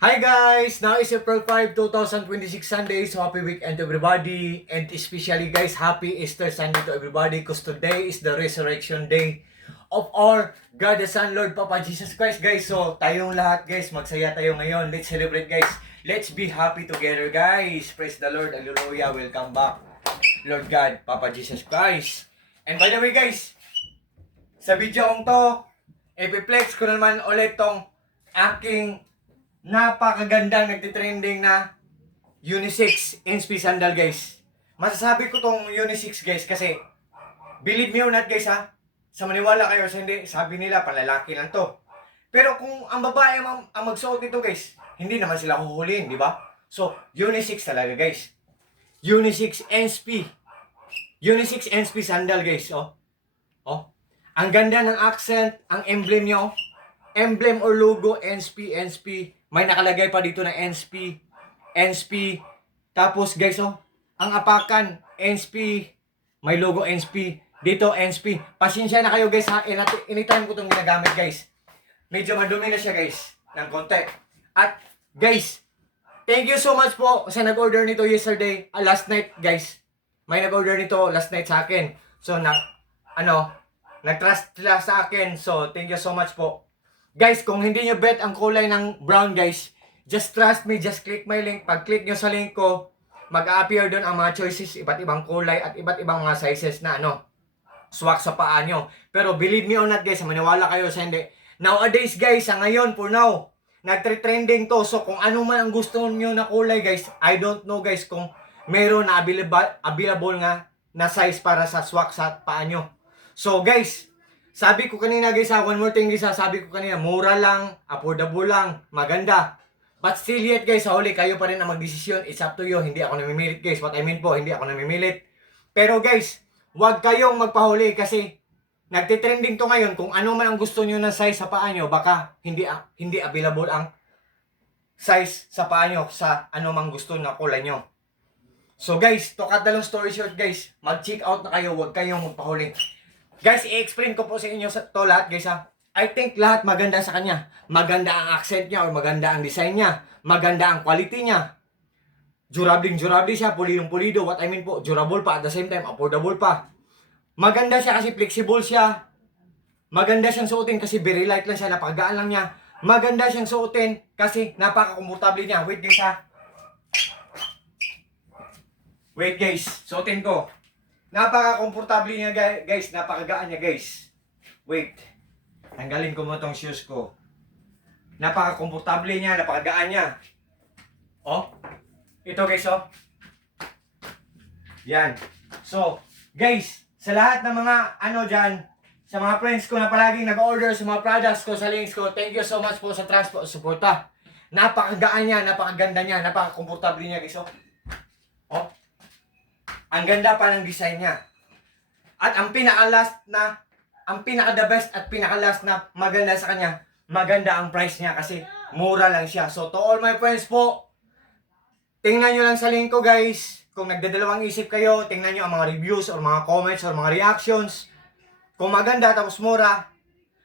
Hi guys! Now is April 5, 2026 Sunday. So happy weekend to everybody. And especially guys, happy Easter Sunday to everybody because today is the resurrection day of our God the Son, Lord Papa Jesus Christ guys. So tayong lahat guys, magsaya tayo ngayon. Let's celebrate guys. Let's be happy together guys. Praise the Lord. Hallelujah. Welcome back. Lord God, Papa Jesus Christ. And by the way guys, sa video kong to, ipiplex ko naman ulit tong aking napakagandang nagtitrending na unisex NSP sandal guys. Masasabi ko tong unisex guys kasi believe me or not guys ha, sa maniwala kayo sa hindi, sabi nila panlalaki lang to. Pero kung ang babae ang magsuot nito guys, hindi naman sila huhulihin, di ba? So, unisex talaga guys. Unisex NSP. Unisex NSP sandal guys, oh. Oh. Ang ganda ng accent, ang emblem nyo, emblem or logo, NSP. May nakalagay pa dito na NSP. Tapos guys, oh, ang apakan, NSP. May logo NSP. Dito, NSP. Pasensya na kayo guys ha. Anytime ko itong ginagamit guys. Medyo madumi na siya guys. Ng konti. At guys, thank you so much po sa nag-order nito yesterday. Last night guys. May nag-order nito last night sa akin. So, nag-trust sila sa akin. So, thank you so much po. Guys, kung hindi nyo bet ang kulay ng brown guys, just trust me, just click my link. Pag click nyo sa link ko, mag-appear doon ang mga choices, iba't ibang kulay at iba't ibang mga sizes na swak sa paa nyo. Pero believe me or not guys, maniwala kayo sa hindi. Nowadays guys, sa ngayon, for now, nagtre-trending to. So kung ano man ang gusto nyo na kulay guys, I don't know guys kung meron na available nga na size para sa swak sa paa nyo. So guys, sabi ko kanina guys one more thing guys sabi ko kanina, mura lang, affordable lang, maganda. But still yet guys, sa huli, kayo pa rin ang magdesisyon. It's up to you, hindi ako namimilit guys. What I mean po, hindi ako namimilit. Pero guys, huwag kayong magpahuli kasi nagtitrending to ngayon. Kung ano man ang gusto nyo ng size sa paa nyo, baka hindi available ang size sa paa nyo sa ano mang gusto na kulay nyo. So guys, to cut the long story short guys, mag-check out na kayo, huwag kayong magpahuli. Guys, i-explain ko po sa inyo to lahat guys ha. I think lahat maganda sa kanya. Maganda ang accent niya or maganda ang design niya. Maganda ang quality niya. Durable siya, pulidong-pulido. What I mean po, durable pa at the same time, affordable pa. Maganda siya kasi flexible siya. Maganda siyang suotin kasi very light lang siya, napakagaan lang niya. Maganda siyang suotin kasi napaka-komportable niya. Wait guys ha. Wait guys, suotin ko. Napaka-komportable niya guys, napakagaan niya guys. Wait. Tanggalin ko mo tong shoes ko. Napaka-komportable niya, napakagaan niya. Oh. Ito guys, oh. Yan. So, guys, sa lahat ng mga dyan, sa mga friends ko na palaging nag-order sa mga products ko, sa links ko, thank you so much po sa trust po, suporta. Napakagaan niya, napakaganda niya, napaka-komportable niya guys, oh. Oh. Ang ganda pa ng design niya. At ang pinaka-the best at pinaka-last na maganda sa kanya, maganda ang price niya kasi mura lang siya. So to all my friends po, tingnan nyo lang sa link ko guys. Kung nagdadalawang isip kayo, tingnan nyo ang mga reviews or mga comments or mga reactions. Kung maganda tapos mura,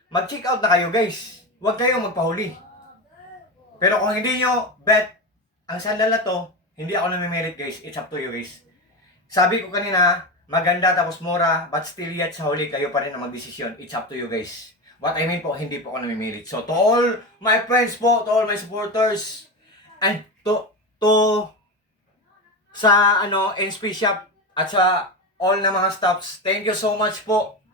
mag-check out na kayo guys. Huwag kayong magpahuli. Pero kung hindi nyo bet ang sandal na to, hindi ako namimilit guys. It's up to you guys. Sabi ko kanina, maganda tapos mura, but still yet sa huli kayo pa rin ang magdesisyon. It's up to you guys. What I mean po, hindi po ako namimilit. So to all my friends po, to all my supporters, and to sa NSP shop at sa all na mga staffs, thank you so much po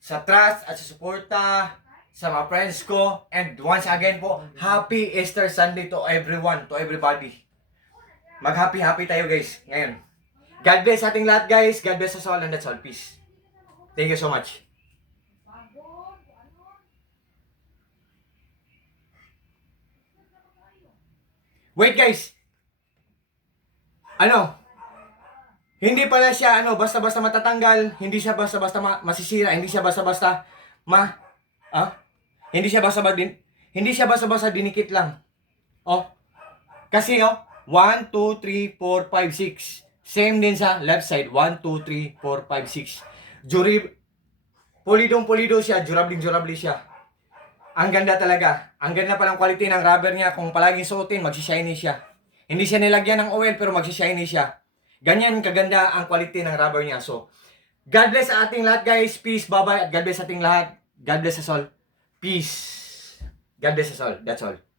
sa trust at sa suporta sa mga friends ko. And once again po, happy Easter Sunday to everyone, to everybody. Mag-happy tayo guys ngayon. God bless ating lahat guys. God bless us all and that's all. Peace. Thank you so much. Wait guys. Hindi pala siya basta-basta matatanggal, hindi siya basta-basta masisira, hindi siya basta-basta hindi siya basta-basta dinikit lang. Oh. Kasi 1 2 3 4 5 6. Same din sa left side. 1, 2, 3, 4, 5, 6. Pulidong-pulido siya. Durable siya. Ang ganda talaga. Ang ganda palang quality ng rubber niya. Kung palaging suotin, magsishiny siya. Hindi siya nilagyan ng oil pero magsishiny siya. Ganyan kaganda ang quality ng rubber niya. So, God bless sa ating lahat guys. Peace, bye-bye. At God bless sa ating lahat. God bless us all. Peace. God bless us all. That's all.